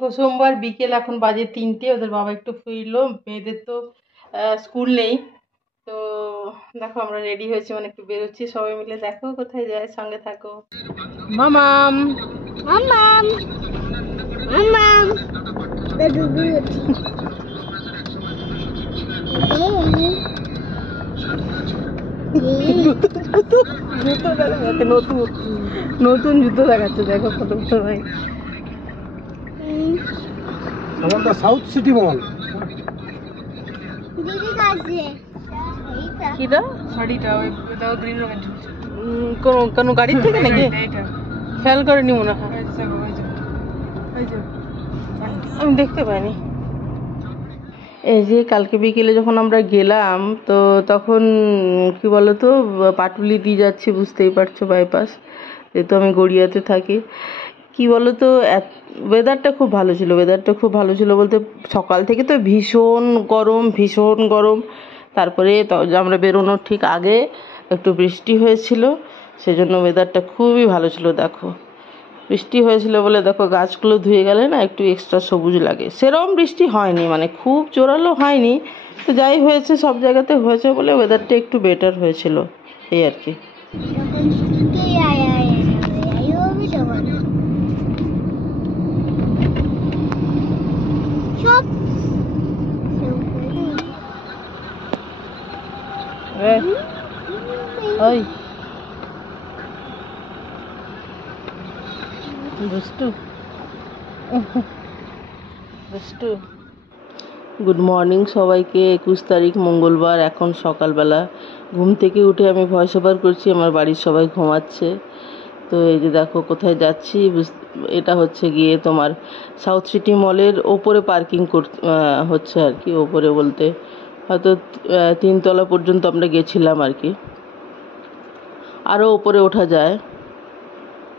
দেখো সোমবার বিকেল, এখন বাজে 3টে। ওদের বাবা একটু ফিরলো, মেয়েদের তো স্কুল নেই। তো দেখো আমরা রেডি হয়েছি, মানে একটু বেরোচ্ছি সবাই মিলে। দেখো কোথায় যায়, সঙ্গে থাকো। মামাম মামাম মামাম জুতো দেখাচ্ছে, নতুন নতুন জুতো দেখাচ্ছে। দেখো কত ভাই, আমাদের সাউথ সিটি মল। দিদি কাছে কিটা শাড়িটা ওই দাও গ্রিন রঙের ঝুলছে। কোনো গাড়ির থেকে নাকি? এইটা খেয়াল করেনি মনে হয়, এই যে এই যে আমি দেখতে পাইনি। এই যে কালকে বিকেলে যখন আমরা গেলাম, তো তখন কি বলতো, পাটুলি দিয়ে যাচ্ছি, বুঝতেই পারছো, বাইপাস, যেহেতু আমি গড়িয়াতে থাকি। কি বলতো, ওয়েদারটা খুব ভালো ছিল। ওয়েদারটা খুব ভালো ছিল বলতে, সকাল থেকে তো ভীষণ গরম, ভীষণ গরম। তারপরে আমরা বেরোনোর ঠিক আগে একটু বৃষ্টি হয়েছিল, সেজন্য ওয়েদারটা খুবই ভালো ছিল। দেখো বৃষ্টি হয়েছিল বলে দেখো গাছগুলো ধুয়ে গেলে না একটু এক্সট্রা সবুজ লাগে। সেরকম বৃষ্টি হয়নি, মানে খুব জোরালো হয়নি, তো যাই হয়েছে সব জায়গাতে হয়েছে বলে ওয়েদারটা একটু বেটার হয়েছিল, এই আর কি। ওই দুষ্টু দুষ্টু। গুড মর্নিং সবাইকে। 21 তারিখ মঙ্গলবার, এখন সকালবেলা ঘুম থেকে উঠে আমি ভয়েস ওভার করছি, আমার বাড়ির সবাই ঘুমাচ্ছে। তো এই যে দেখো কোথায় যাচ্ছি, এটা হচ্ছে গিয়ে তোমার সাউথ সিটি মলের ওপরে পার্কিং হচ্ছে আর কি। ওপরে বলতে হয়তো 3তলা পর্যন্ত আমরা গেছিলাম আর কি, আরও ওপরে ওঠা যায়।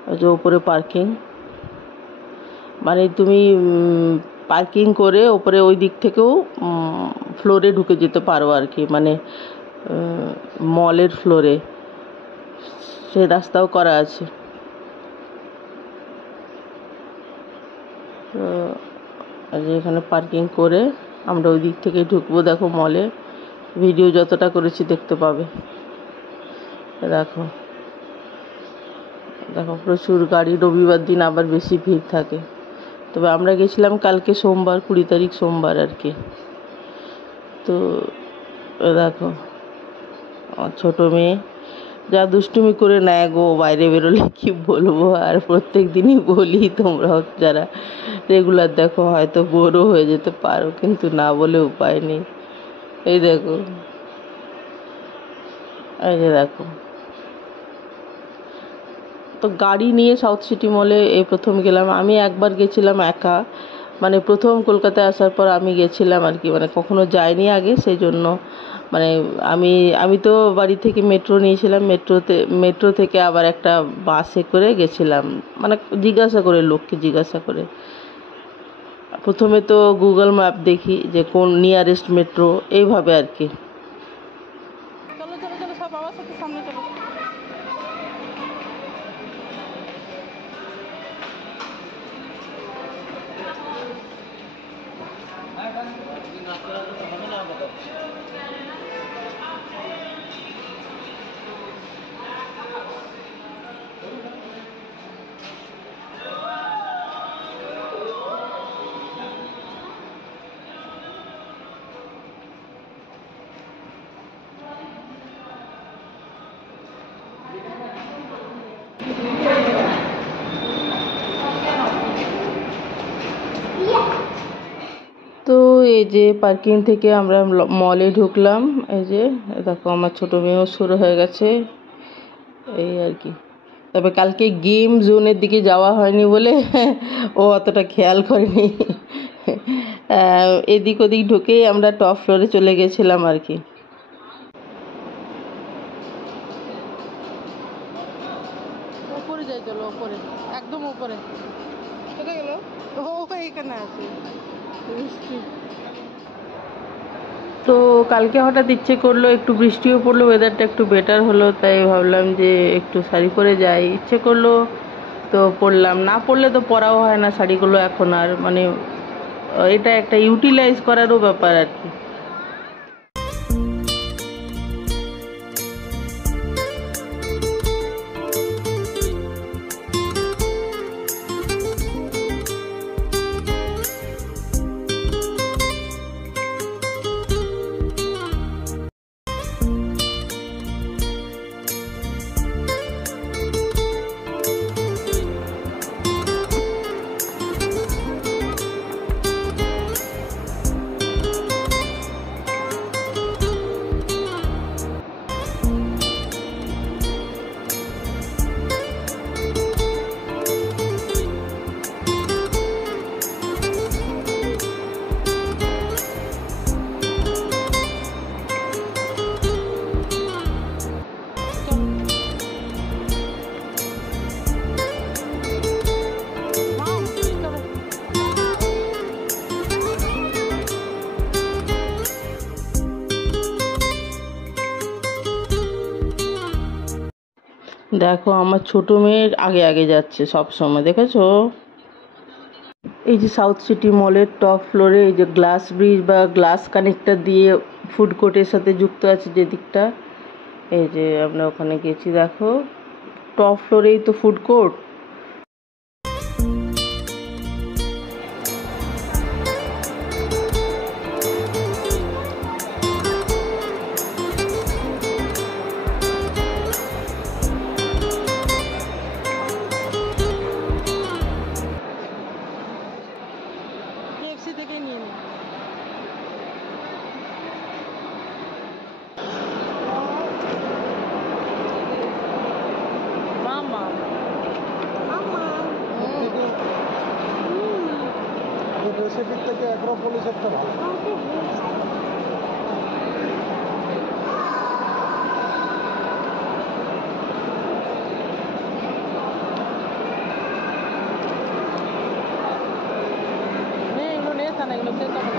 ওই যে ওপরে পার্কিং, মানে তুমি পার্কিং করে ওপরে ওই দিক থেকেও ফ্লোরে ঢুকে যেতে পারো আর কি, মানে মলের ফ্লোরে সেই রাস্তাও করা আছে। তো এখানে পার্কিং করে আমরা ওই দিক থেকে ঢুকবো। দেখো মলে ভিডিও যতটা করেছি দেখতে পাবে। দেখো দেখো প্রচুর গাড়ি, রবিবার দিন আবার বেশি ভিড় থাকে। তবে আমরা গেছিলাম কালকে সোমবার, 20 তারিখ সোমবার আর কি। তো দেখো আমার ছোটো মেয়ে যা দুষ্টুমি করে নেয় গো, বাইরে বেরোলে কি বলবো। আর প্রত্যেক দিনই বলি, তোমরাও যারা রেগুলার দেখো হয়তো বোরও হয়ে যেতে পারো, কিন্তু না বলে উপায় নেই। এই দেখো, এই যে দেখো। তো গাড়ি নিয়ে সাউথ সিটি মলে এই প্রথম গেলাম। আমি একবার গেছিলাম একা, মানে প্রথম কলকাতায় আসার পর আমি গেছিলাম আর কি, মানে কখনো যাইনি আগে, সেই জন্য মানে আমি তো বাড়ি থেকে মেট্রো নিয়েছিলাম, মেট্রো থেকে আবার একটা বাসে করে গেছিলাম, মানে জিজ্ঞাসা করে, লোককে জিজ্ঞাসা করে। প্রথমে তো গুগল ম্যাপ দেখি যে কোন নিয়ারেস্ট মেট্রো, এইভাবে আর কি। চলো চলো চলো, সব বাবার সাথে সামনে চলো। তো এই যে পার্কিং থেকে আমরা মলে ঢুকলাম। এই যে দেখো আমার ছোটো মেয়েও শুরু হয়ে গেছে, এই আর কি। তবে কালকে গেম জোনের দিকে যাওয়া হয়নি বলে ও অতটা খেয়াল করেনি। এদিক ওদিক ঢুকেই আমরা টপ ফ্লোরে চলে গেছিলাম আর কি। ওপরে যাই চলো, ওপরে একদম ওপরে। কোথায় গেল? ও এখানে আছে। তো কালকে হঠাৎ ইচ্ছে করলো, একটু বৃষ্টিও পড়লো, ওয়েদারটা একটু বেটার হলো, তাই ভাবলাম যে একটু শাড়ি পরে যাই। ইচ্ছে করলো তো পরলাম, না পরলে তো পরাও হয় না শাড়িগুলো এখন আর, মানে এটা একটা ইউটিলাইজ করারও ব্যাপার আর কি। দেখো আমার ছোট মেয়ে আগে আগে যাচ্ছে সব সময়, দেখেছো? এই যে সাউথ সিটি মলের টপ ফ্লোরে এই যে গ্লাস ব্রিজ বা গ্লাস কানেক্টর দিয়ে ফুড কোর্টের সাথে যুক্ত আছে যে দিকটা, এই যে আমরা ওখানে গেছি। দেখো টপ ফ্লোরেই তো ফুড কোর্ট। KFC থেকে নিয়ে নে। মামা রেসিপির থেকে অ্যাক্রোপলিস একটা ভালো। নে, এগুলো নে, তা না এগুলো খেয়ে তখন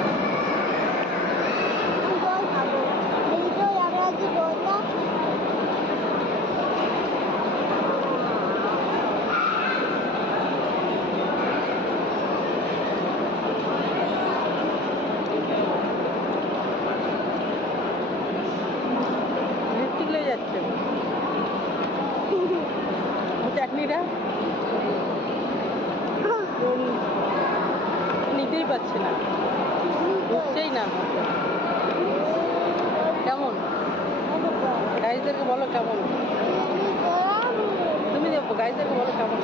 লিপস্টিক লেগে যাচ্ছে। চাটনিটা নিতেই পারছে না, বুঝছেই না। কেমন গাইজদেরকে বলো কেমন, তুমি দেখো গাইজদেরকে বলো কেমন।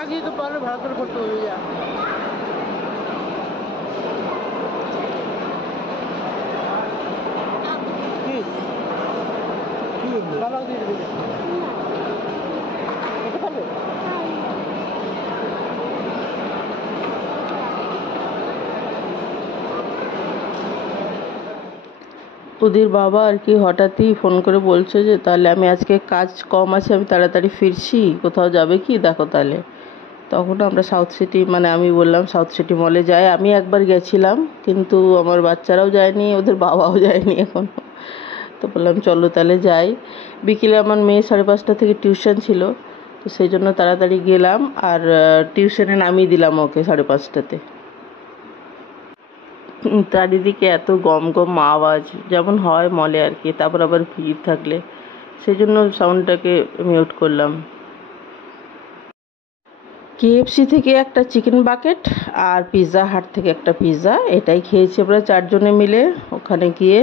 আগে তো পারলে ভালো করে করতে হবে। যা বাবা দিয়ে দেবে, খেতে পারবে? ওদের বাবা আর কি হঠাৎই ফোন করে বলছে যে তাহলে আমি আজকে কাজ কম আছে, আমি তাড়াতাড়ি ফিরছি, কোথাও যাবে কি দেখো তাহলে। তখন আমরা সাউথ সিটি, মানে আমি বললাম সাউথ সিটি মলে যাই। আমি একবার গেছিলাম কিন্তু আমার বাচ্চারাও যায়নি, ওদের বাবাও যায়নি এখনও। তো বললাম চলো তাহলে যাই। বিকেলে আমার মেয়ে 5:30 থেকে টিউশন ছিল, তো সেই জন্য তাড়াতাড়ি গেলাম আর টিউশনে নামিয়ে দিলাম ওকে 5:30-তে। চারিদিকে এত গম গম আওয়াজ যেমন হয় মলে আর কি, তারপর আবার ভিড় থাকলে সেই জন্য সাউন্ডটাকে মিউট করলাম। KFC থেকে একটা চিকেন বাকেট আর পিৎজা হাট থেকে একটা পিৎজা, এটাই খেয়েছি আমরা 4 জনে মিলে ওখানে গিয়ে।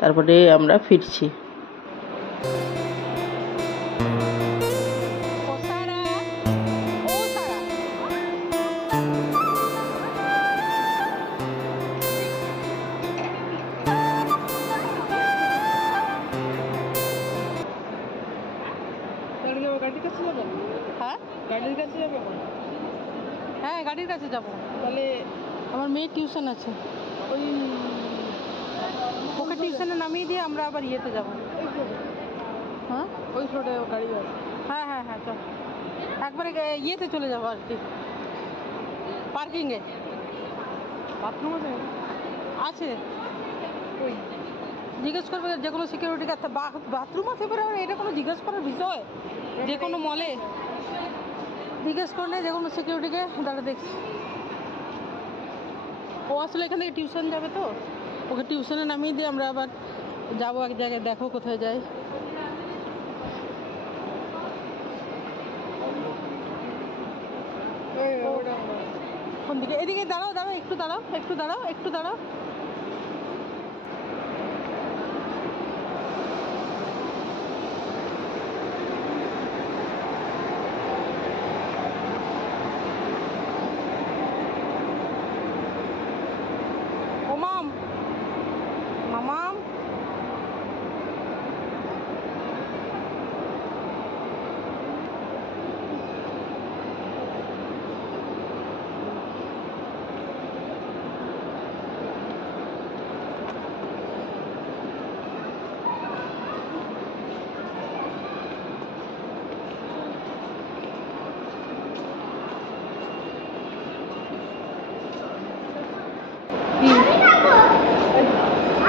তারপরে আমরা ফিরছি। যাব, তাহলে আমার মেয়ের টিউশন আছে, ওই ওকে টিউশনে নামিয়ে দিয়ে আমরা আবার ইয়েতে যাব। হ্যাঁ ওই রোডে গাড়ি আছে। হ্যাঁ হ্যাঁ হ্যাঁ চল, একবারে ইয়েতে চলে যাবো আর কি, পার্কিংয়ে। বাথরুম আছে, ওই জিজ্ঞেস করবে যে কোনো সিকিউরিটি গার্ড, বাথরুম আছে পরে এটা কোনো জিজ্ঞেস করার বিষয়? যে কোনো মলে জিজ্ঞেস করলে যে কোনো সিকিউরিটিকে দাঁড়া দেখছি। ও আসলে এখান থেকে টিউশন যাবে, তো ওকে টিউশনে নামিয়ে দিয়ে আমরা আবার যাবো এক জায়গায়। দেখো কোথায় যাই। কোন দিকে? এদিকে দাঁড়াও, দাঁড়াও একটু, দাঁড়াও একটু, দাঁড়াও একটু, দাঁড়াও। ও মাম, মামাম,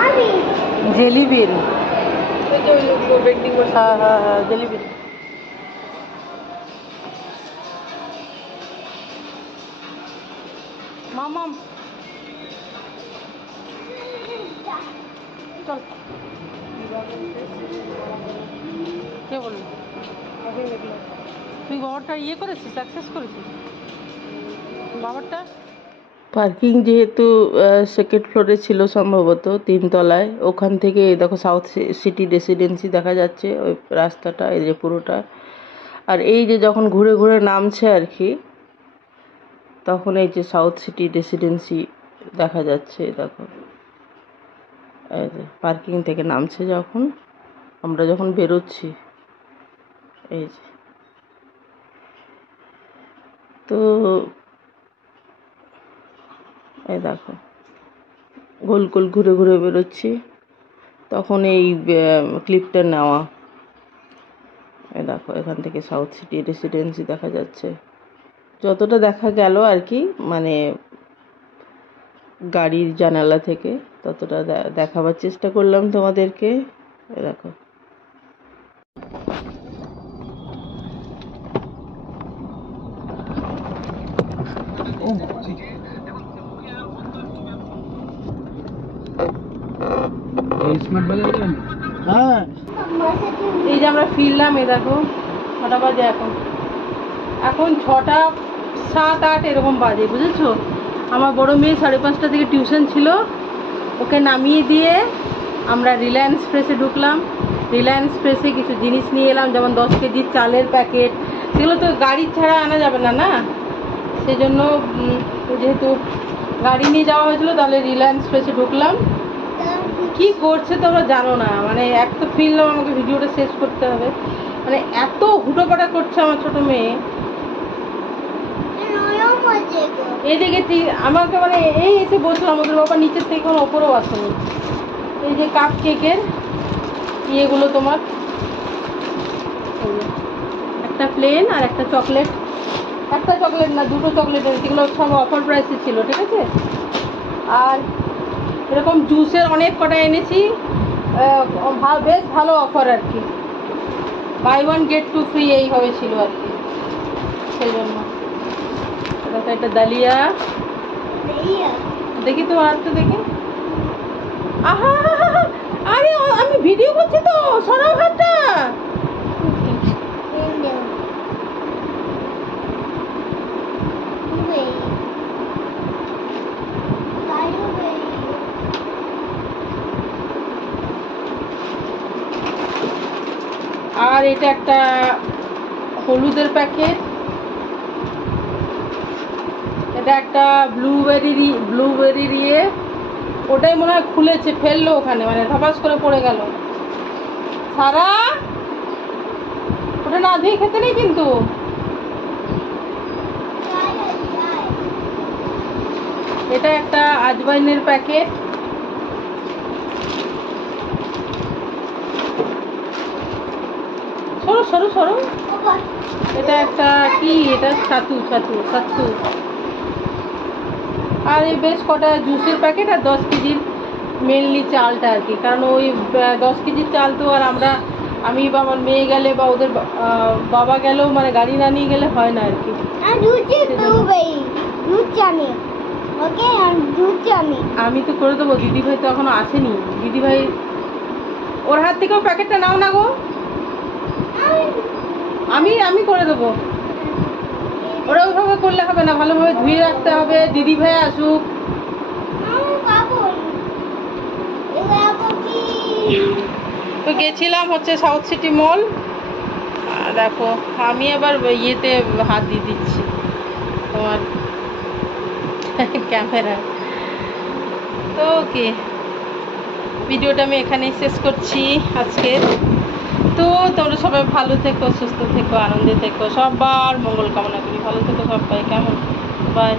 আমি জেলিবিন। হ্যাঁ হ্যাঁ হ্যাঁ জেলিবিন। মামাম চল। কে বললো? তুই বাবারটা ইয়ে করেছিস, সাকসেস করেছিস বাবারটা? পার্কিং যেহেতু সেকেন্ড ফ্লোরে ছিল, সম্ভবত 3 তলায়, ওখান থেকে এই দেখো সাউথ সিটি রেসিডেন্সি দেখা যাচ্ছে, ওই রাস্তাটা এই যে পুরোটা। আর এই যে যখন ঘুরে ঘুরে নামছে আর কি, তখন এই যে সাউথ সিটি রেসিডেন্সি দেখা যাচ্ছে। দেখো এই যে পার্কিং থেকে নামছে যখন, আমরা যখন বেরোচ্ছি, এই যে। তো এই দেখো গোল গোল ঘুরে ঘুরে বেরোচ্ছি, তখন এই ক্লিপটা নেওয়া। এই দেখো এখান থেকে সাউথ সিটি রেসিডেন্সি দেখা যাচ্ছে, যতটা দেখা গেল আর কি, মানে গাড়ির জানালা থেকে ততটা দেখাবার চেষ্টা করলাম তোমাদেরকে। এই দেখো হ্যাঁ এই যে আমরা ফিরলাম, এই দেখো কটা বাজে এখন, এখন 6টা 7-8 এরকম বাজে, বুঝেছো? আমার বড় মেয়ে 5:30 থেকে টিউশন ছিল, ওকে নামিয়ে দিয়ে আমরা রিলায়েন্স ফ্রেশে ঢুকলাম। রিলায়েন্স ফ্রেশে কিছু জিনিস নিয়ে এলাম, যেমন 10 কেজির চালের প্যাকেট, সেগুলো তো গাড়ির ছাড়া আনা যাবে না, না? সেই জন্য যেহেতু গাড়ি নিয়ে যাওয়া হয়েছিল, তাহলে রিলায়েন্স ফ্রেশে ঢুকলাম। কি করছে তোমরা জানো না, মানে এক তো ফিরলাম, আমাকে ভিডিওটা শেষ করতে হবে, মানে এত হুটোপাটা করছে আমার ছোট মেয়ে। এই দেখেছি আমাকে, মানে এই এসে বসলো, আমাদের বাবা নিচের থেকে কোনো ওপরেও আসেনি। এই যে কাপ কেকের ইয়েগুলো তোমার, একটা প্লেন আর একটা চকলেট, একটা চকলেট না দুটো চকলেট, সেগুলো সব অফার প্রাইসে ছিল, ঠিক আছে? আর এরকম জুসের অনেক কটা এনেছি, বেশ ভালো অফার আর কি, বাই 1 get 2 ফ্রি এইভাবে ছিল আর কি, সেই জন্য। এটা ডালিয়া, দেখি তো আর তো দেখি। আহা আরে আমি ভিডিও করছি তো, সরাও হাতটা। আর এটা একটা হলুদের প্যাকেট, এটা একটা ব্লুবেরি দিয়ে, ওটাই মনে হয় খুলেছে, ফেললো ওখানে, মানে ধপাস করে পড়ে গেল। সারা ওটা না ধুয়ে খেতে নেই কিন্তু। এটা একটা আজওয়াইনের প্যাকেট, সরো সরো সরো। ওপর এটা একটা কি, এটা ছাতু ছাতু ছাতু। আর এই বেশ কটা জুসের প্যাকেট আর 10 কেজির মেনলি চালটা আর কি, কারণ ওই 10 কেজির চাল তো আর আমি বা আমার মেয়ে গেলে বা ওদের বাবা গেলেও মানে গাড়ি না নিয়ে গেলে হয় না আর কি। আর দুধ জানি ওকে, আর দুধ জানি আমি তো করে দেবো, দিদিভাই তো এখনো আসেনি। দিদিভাই ওর হাত থেকেও প্যাকেটটা নাও না গো, আমি করে দেবো। ওরা ওইভাবে করলে হবে না, ভালোভাবে ধুয়ে রাখতে হবে, দিদিভাই আসুক। তো গেছিলাম হচ্ছে সাউথ সিটি মল। দেখো আমি আবার ইয়েতে হাত দিয়ে দিচ্ছি তোমার ক্যামেরা। তো ওকে, ভিডিওটা আমি এখানেই শেষ করছি আজকে। তো তোমরা সবাই ভালো থেকো, সুস্থ থেকো, আনন্দে থেকো, সবার মঙ্গল কামনা করি। ভালো থেকো সবাই, কেমন? বাই।